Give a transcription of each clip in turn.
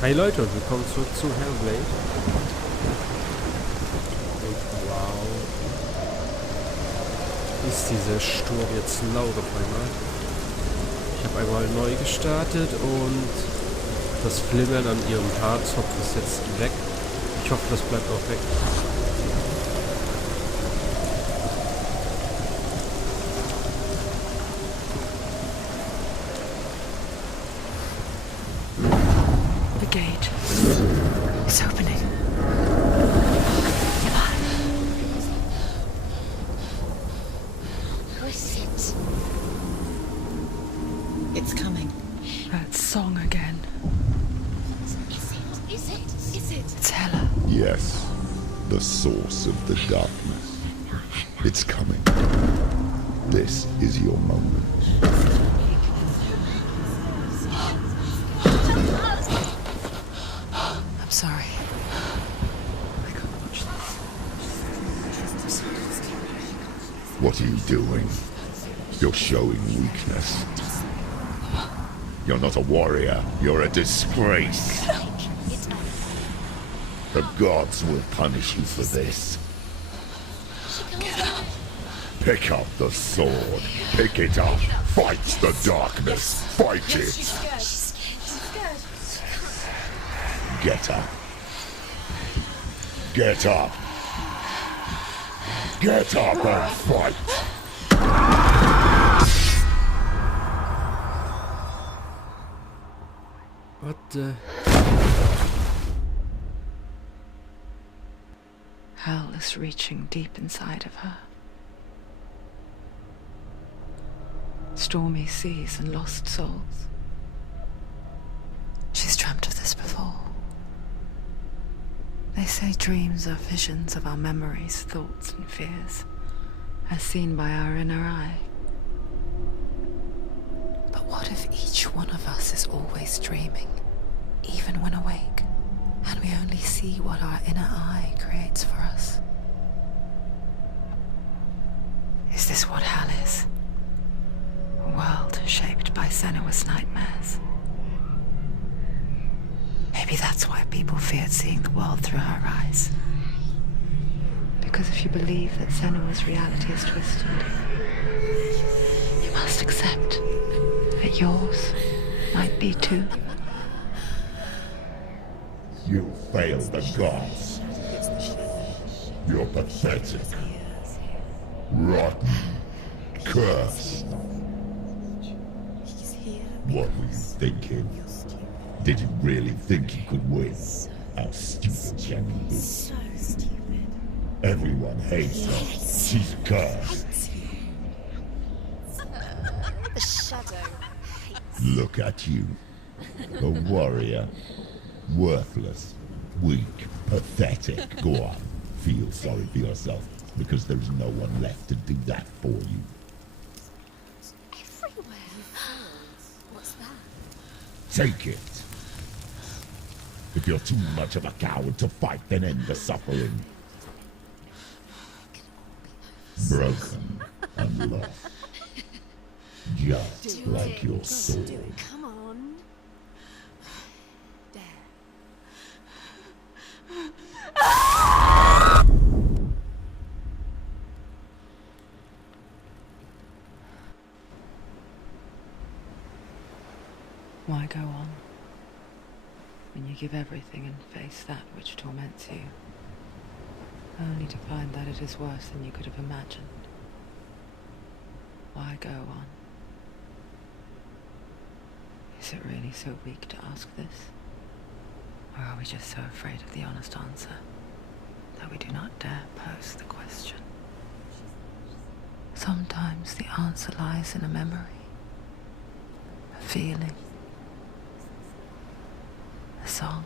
Hi Leute und willkommen zurück zu Hellblade. Und wow, ist dieser Sturm jetzt laut auf einmal. Ich habe einmal neu gestartet und das Flimmern an ihrem Haarzopf ist jetzt weg. Ich hoffe, das bleibt auch weg. Gate. It's opening. Come on. Who is it? It's coming. That song again. Is it? It's Hella. Yes, the source of the darkness. It's coming. This is your moment. I'm sorry. What are you doing? You're showing weakness. You're not a warrior. You're a disgrace. The gods will punish you for this. Get up. Pick up the sword. Pick it up. Fight the darkness. Fight it. Get up. Get up. Get up and fight. What the... Hell is reaching deep inside of her. Stormy seas and lost souls. She's dreamt of this before. They say dreams are visions of our memories, thoughts and fears, as seen by our inner eye. But what if each one of us is always dreaming, even when awake, and we only see what our inner eye creates for us? Is this what hell is? A world shaped by Senua's nightmares. Maybe that's why people feared seeing the world through her eyes. Because if you believe that Senua's reality is twisted, you must accept that yours might be too. You failed the gods. You're pathetic. Rotten. Cursed. What were you thinking? Did you really think you could win? How stupid can you be? So stupid. Everyone hates her. She's cursed. The shadow hates. Look at you. A warrior. Worthless. Weak. Pathetic. Go on. Feel sorry for yourself, because there's no one left to do that for you. Everywhere. What's that? Take it. If you're too much of a coward to fight, then end the suffering. Broken and lost. Just like your soul. Come on. There. Why go on when you give everything and face that which torments you, only to find that it is worse than you could have imagined? Why go on? Is it really so weak to ask this? Or are we just so afraid of the honest answer that we do not dare pose the question? Sometimes the answer lies in a memory, a feeling, a song.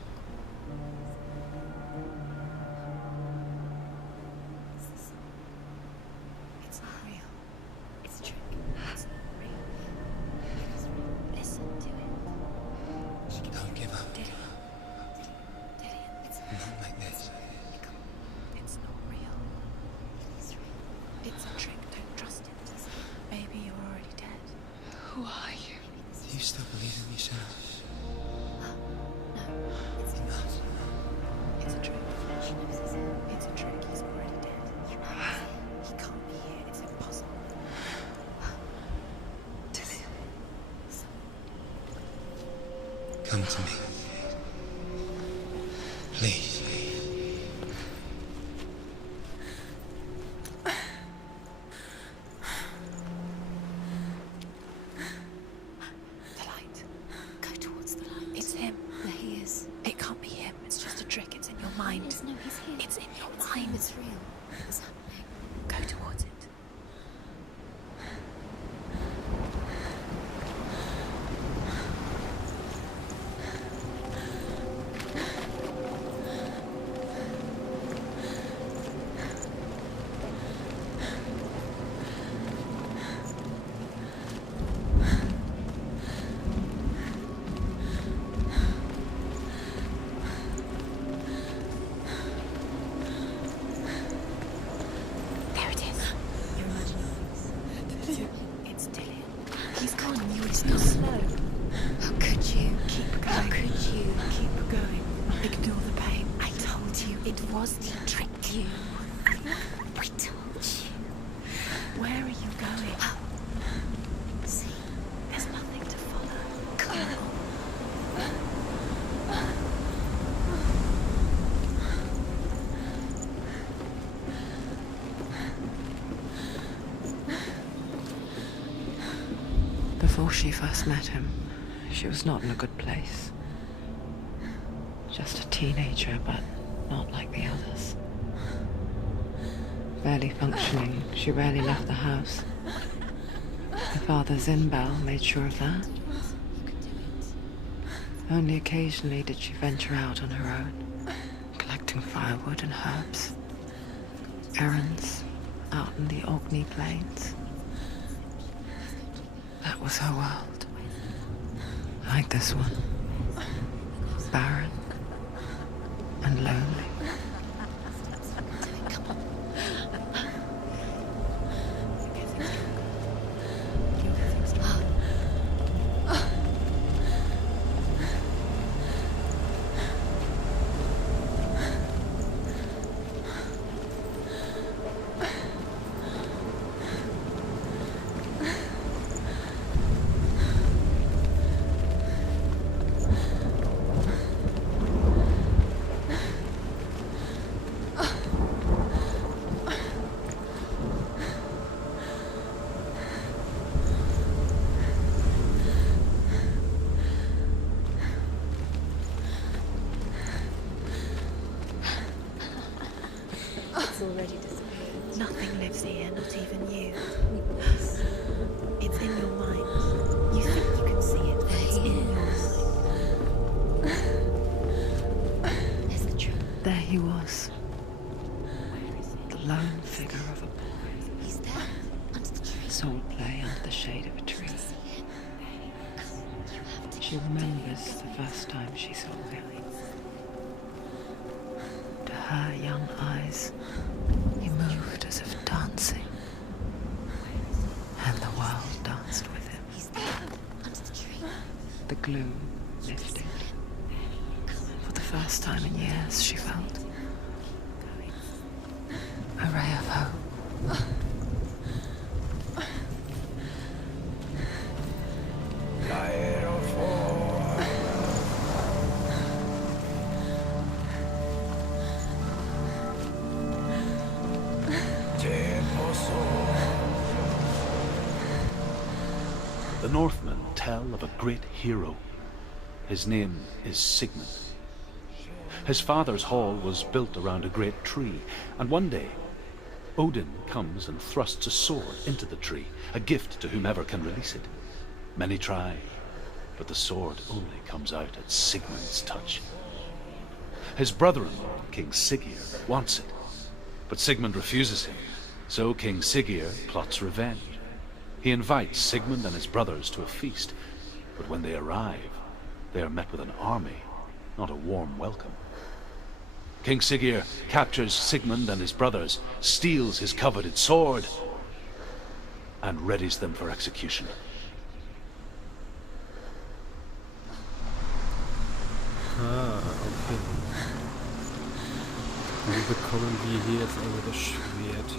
It's not real. It's trick. It's not real. Listen to it. Don't give up. Daddy. It's Not like this. It's not real. It's real. It's a trick. Don't trust it. Maybe you're already dead. Who are you? Do you still believe in yourself? No. Come to me. Please. The light. Go towards the light. It's him. There he is. It can't be him. It's just a trick. It's in your mind. No, he's here. It's in your mind. It's real. What's happening? Go towards it. There it is. You're imagining. It's still him. He's Come gone. on, You you is are not slow. How could you? Keep How going. could you? Keep going. Ignore the pain. I told you it was the trick. You. I told you. Where are you going? See, There's nothing to follow. come on. Before she first met him, she was not in a good place. Just a teenager, but not like the others. Barely functioning, she rarely left the house. Her father, Zinbal, made sure of that. You can do it. Only occasionally did she venture out on her own, collecting firewood and herbs. Errands out in the Orkney Plains. That was her world. Like this one. Barren and lonely. It's already disappeared. Nothing lives here, not even you. Weakness. It's in your mind. You think you can see it, but it's in your mind. There's the truth. There he was. The lone figure of a boy. He's there. Under the tree. Soul play under the shade of a tree. See him. You have to. She remembers the first time she saw him. To her young eyes, he moved as if dancing. And the world danced with him. He's there. Under the tree. The gloom lifted. For the first time in years, she felt a ray of hope. The Northmen tell of a great hero. His name is Sigmund. His father's hall was built around a great tree, and one day Odin comes and thrusts a sword into the tree, a gift to whomever can release it. Many try, but the sword only comes out at Sigmund's touch. His brother-in-law, King Siggeir, wants it, but Sigmund refuses him, so King Siggeir plots revenge. He invites Sigmund and his brothers to a feast, but when they arrive, they are met with an army, not a warm welcome. King Siggeir captures Sigmund and his brothers, steals his coveted sword, and readies them for execution. Ah, okay. Dann bekommen wir hier jetzt also das Schwert.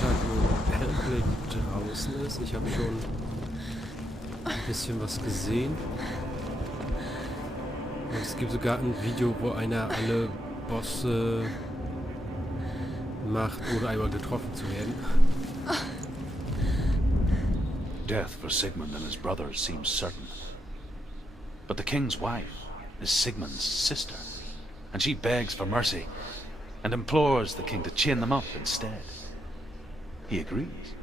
Tag, wo Hellblade draußen ist. Ich habe schon ein bisschen was gesehen. Und es gibt sogar ein Video, wo einer alle Bosse macht, ohne einmal getroffen zu werden. Death for Sigmund and his brothers seems certain. But the king's wife is Sigmund's sister, and she begs for mercy and implores the king to chain them up instead. He agrees.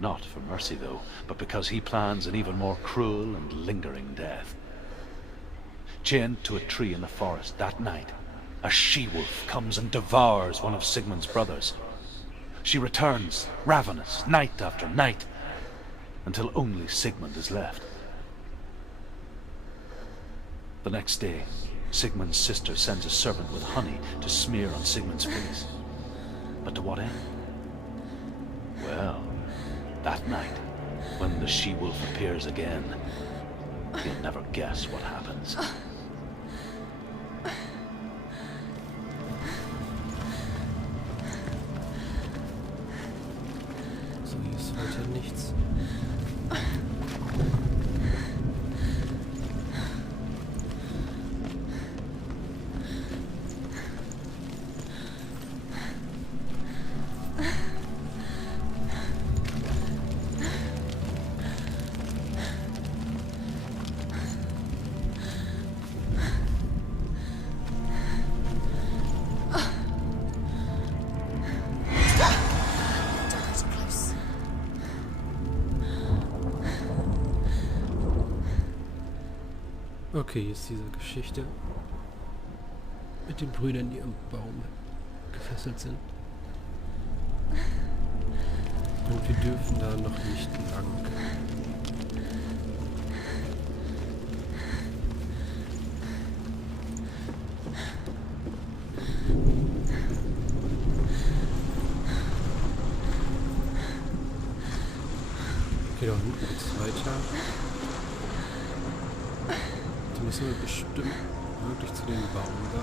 Not for mercy, though, but because he plans an even more cruel and lingering death. Chained to a tree in the forest that night, a she-wolf comes and devours one of Sigmund's brothers. She returns, ravenous, night after night, until only Sigmund is left. The next day, Sigmund's sister sends a servant with honey to smear on Sigmund's face. But to what end? Well, that night, when the she-wolf appears again, you'll never guess what happens. So, hier ist heute nichts. Okay, hier ist diese Geschichte mit den Brüdern, die am Baum gefesselt sind. Und wir dürfen da noch nicht lang. Okay, da unten geht's weiter. Die müssen wir bestimmt wirklich zu den Baum da.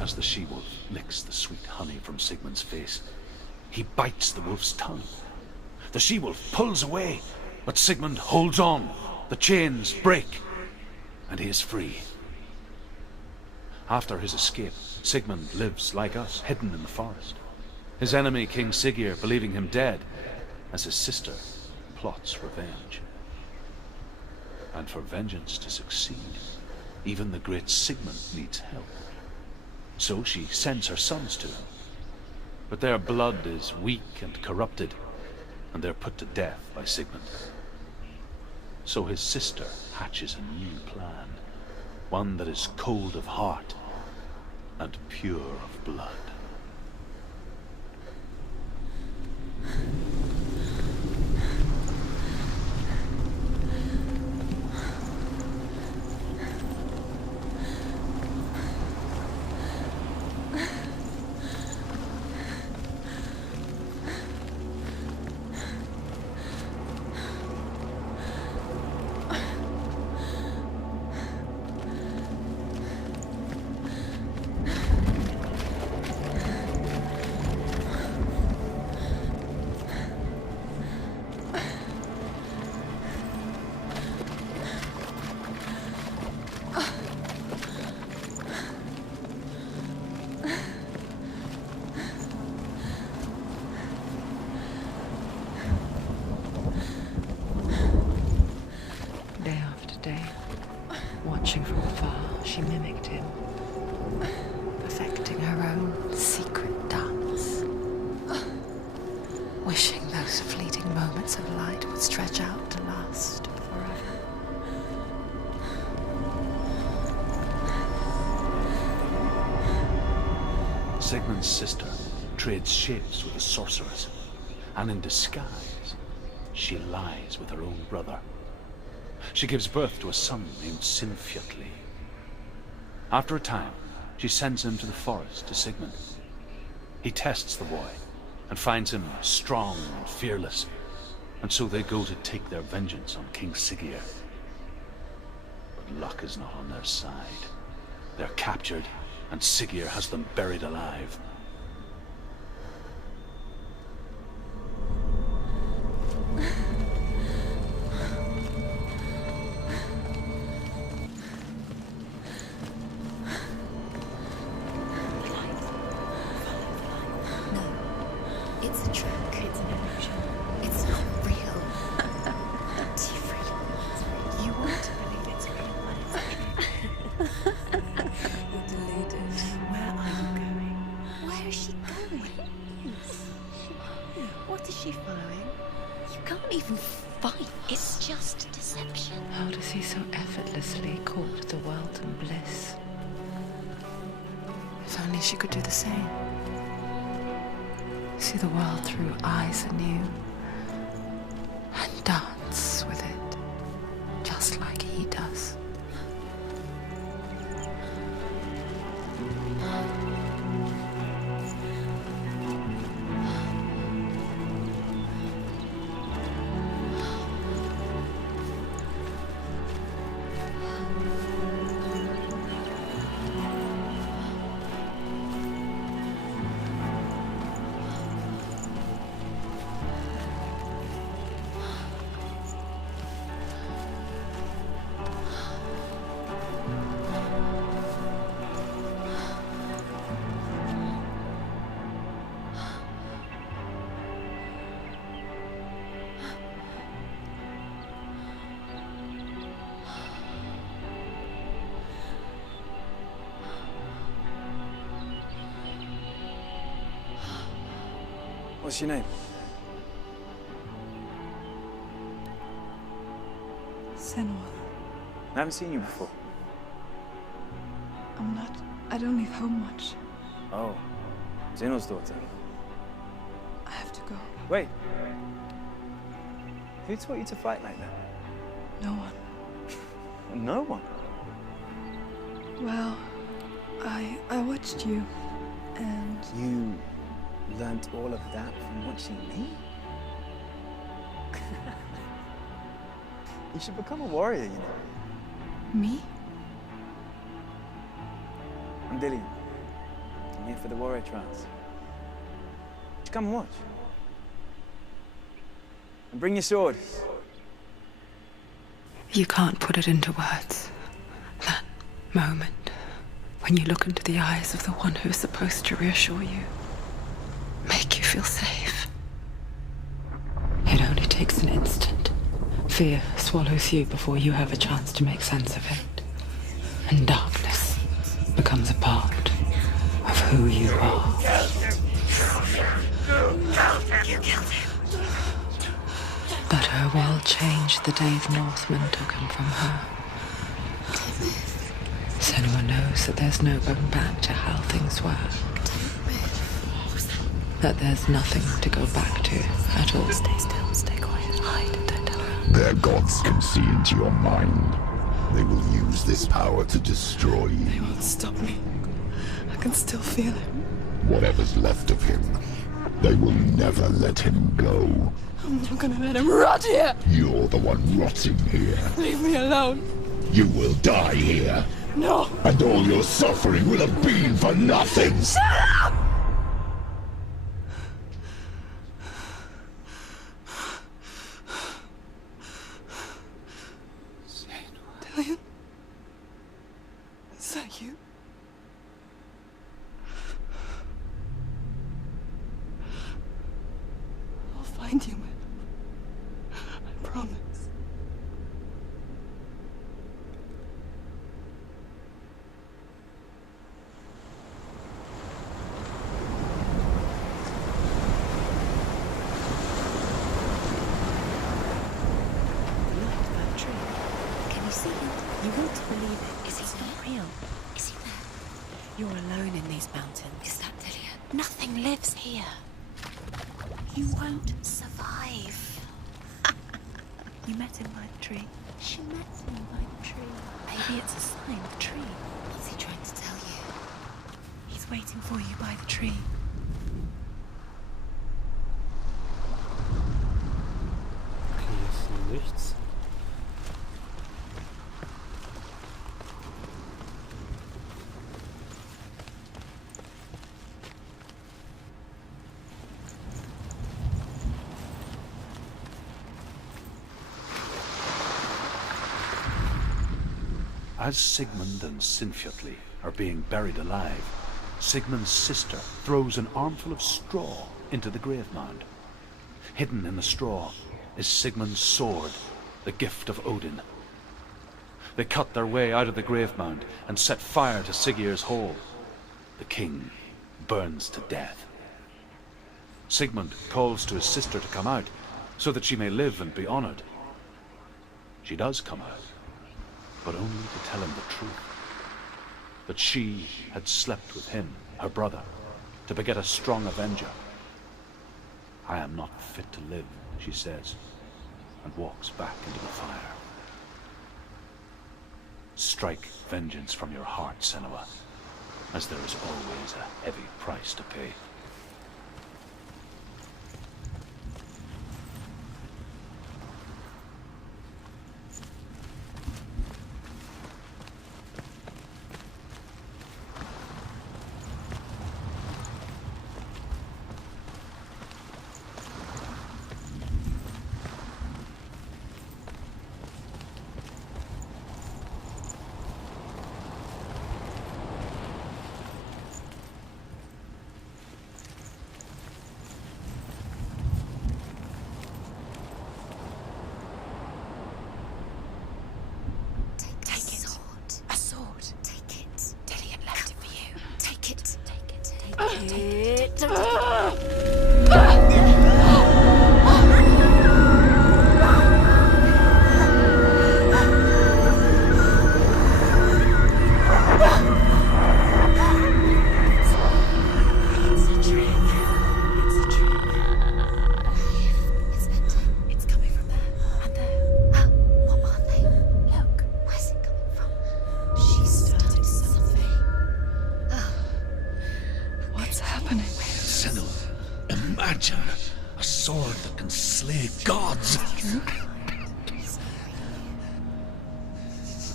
As the she-wolf licks the sweet honey from Sigmund's face, he bites the wolf's tongue. The she-wolf pulls away, but Sigmund holds on. The chains break, and he is free. After his escape, Sigmund lives like us, hidden in the forest. His enemy, King Siggeir, believing him dead, as his sister plots revenge. And for vengeance to succeed, even the great Sigmund needs help. So she sends her sons to him. But their blood is weak and corrupted, and they're put to death by Sigmund. So his sister hatches a new plan, one that is cold of heart and pure of blood. Wishing those fleeting moments of light would stretch out to last forever. Sigmund's sister trades shapes with the sorceress, and in disguise, she lies with her own brother. She gives birth to a son named Sinfjotli. After a time, she sends him to the forest to Sigmund. He tests the boy and finds him strong and fearless, and so they go to take their vengeance on King Siggeir. But luck is not on their side. They're captured, and Siggeir has them buried alive. No, it's a trick. It's an illusion. It's not real. Do you really? You want to believe it's real, but it's a trick. You're deluded. Where are you going? Where is she going? What is she following? You can't even fight. It's just deception. How does he so effortlessly court the world and bliss? If only she could do the same. See the world through eyes anew and dance with it, just like he does. What's your name? Senua. I haven't seen you before. I don't leave home much. Oh, Zeno's daughter. I have to go. Wait. Who taught you to fight like that? No one. No one. Well, I watched you, and You learnt all of that from watching me? You should become a warrior, you know. me? I'm Dillian. I'm here for the warrior trials. Just come and watch. And bring your sword. You can't put it into words. That moment when you look into the eyes of the one who's supposed to reassure you, make you feel safe. It only takes an instant. Fear swallows you before you have a chance to make sense of it. And darkness becomes a part of who you are. But her world changed the day the Northmen took him from her. Senua knows that there's no going back to how things were. That there's nothing to go back to at all. Stay still, stay quiet, hide, don't tell her. Their gods can see into your mind. They will use this power to destroy you. They won't stop me. I can still feel him. Whatever's left of him, they will never let him go. I'm not gonna let him rot here. You're the one rotting here. Leave me alone. You will die here. No. And all your suffering will have been for nothing. Shut up! Dillian? Is that you? I'll find you, man. I promise. You want to believe it. Is it not real? Is he there? You're alone in these mountains. Is that Lilia? Nothing lives here. You won't survive. You met him by the tree. She met me by the tree. Maybe it's a sign, the tree. What's he trying to tell you? He's waiting for you by the tree. Okay, hier ist nichts. As Sigmund and Sinfjotli are being buried alive, Sigmund's sister throws an armful of straw into the grave mound. Hidden in the straw is Sigmund's sword, the gift of Odin. They cut their way out of the grave mound and set fire to Siggeir's hall. The king burns to death. Sigmund calls to his sister to come out so that she may live and be honored. She does come out, but only to tell him the truth. That she had slept with him, her brother, to beget a strong avenger. I am not fit to live, she says, and walks back into the fire. Strike vengeance from your heart, Senua, as there is always a heavy price to pay.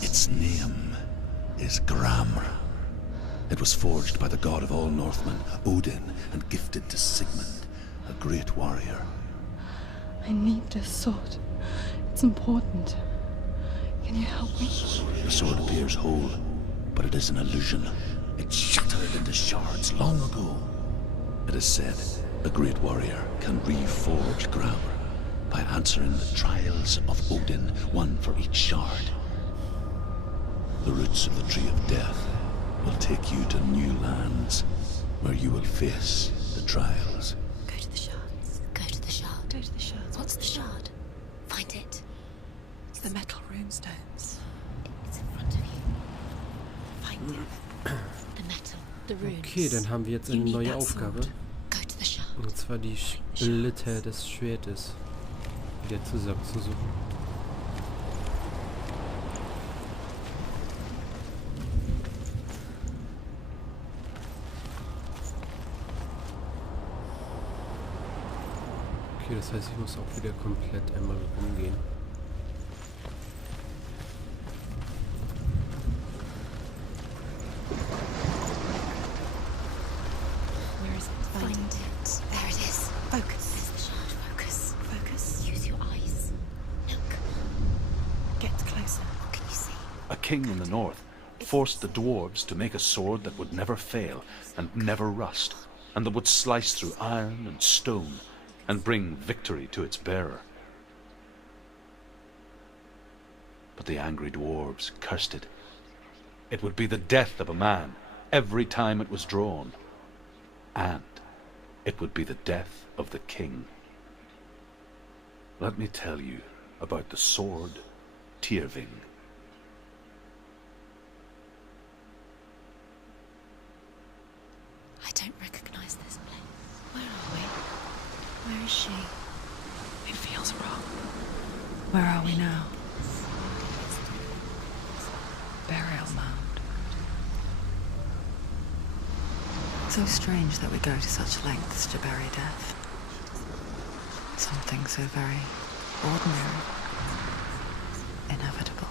Its name is Gramr. It was forged by the god of all Northmen, Odin, and gifted to Sigmund, a great warrior. I need this sword. It's important. Can you help me? The sword appears whole, but it is an illusion. It shattered into shards long ago. It is said a great warrior can reforge Gramr by answering the trials of Odin, one for each shard. The roots of the Tree of Death will take you to new lands, where you will face the trials. Go to the shards. Go to the shard. Go to the shards. What's the shard? Find it. It's the metal runestones. It's in front of you. Find it. The metal. The runes. Okay, dann haben wir jetzt eine neue Aufgabe. Go to the shard. Und zwar die Splitter des Schwertes wieder zusammenzusuchen. Okay, das heißt, ich muss auch wieder komplett einmal rumgehen. Where is it? Find it. There it is. Focus. There's the shard. Focus. Focus. Use your eyes. Look. Get closer. What can you see? A king in the north forced the dwarves to make a sword that would never fail and never rust, and that would slice through iron and stone and bring victory to its bearer. But the angry dwarves cursed it. It would be the death of a man every time it was drawn, and it would be the death of the king. Let me tell you about the sword Tyrving. Where are we now? Burial mound. So strange that we go to such lengths to bury death. Something so very ordinary, inevitable.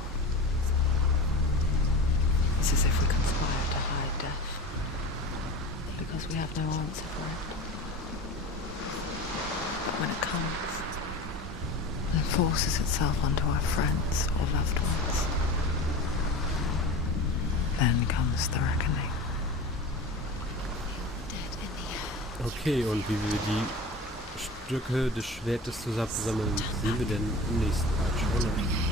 It's as if we conspire to hide death, because we have no answer for it. But when it comes, it forces itself onto our friends or loved ones. Then comes the reckoning. Okay, und wie wir die Stücke des Schwertes zusammensammeln, sehen wir denn im nächsten Part. Schauen wir mal.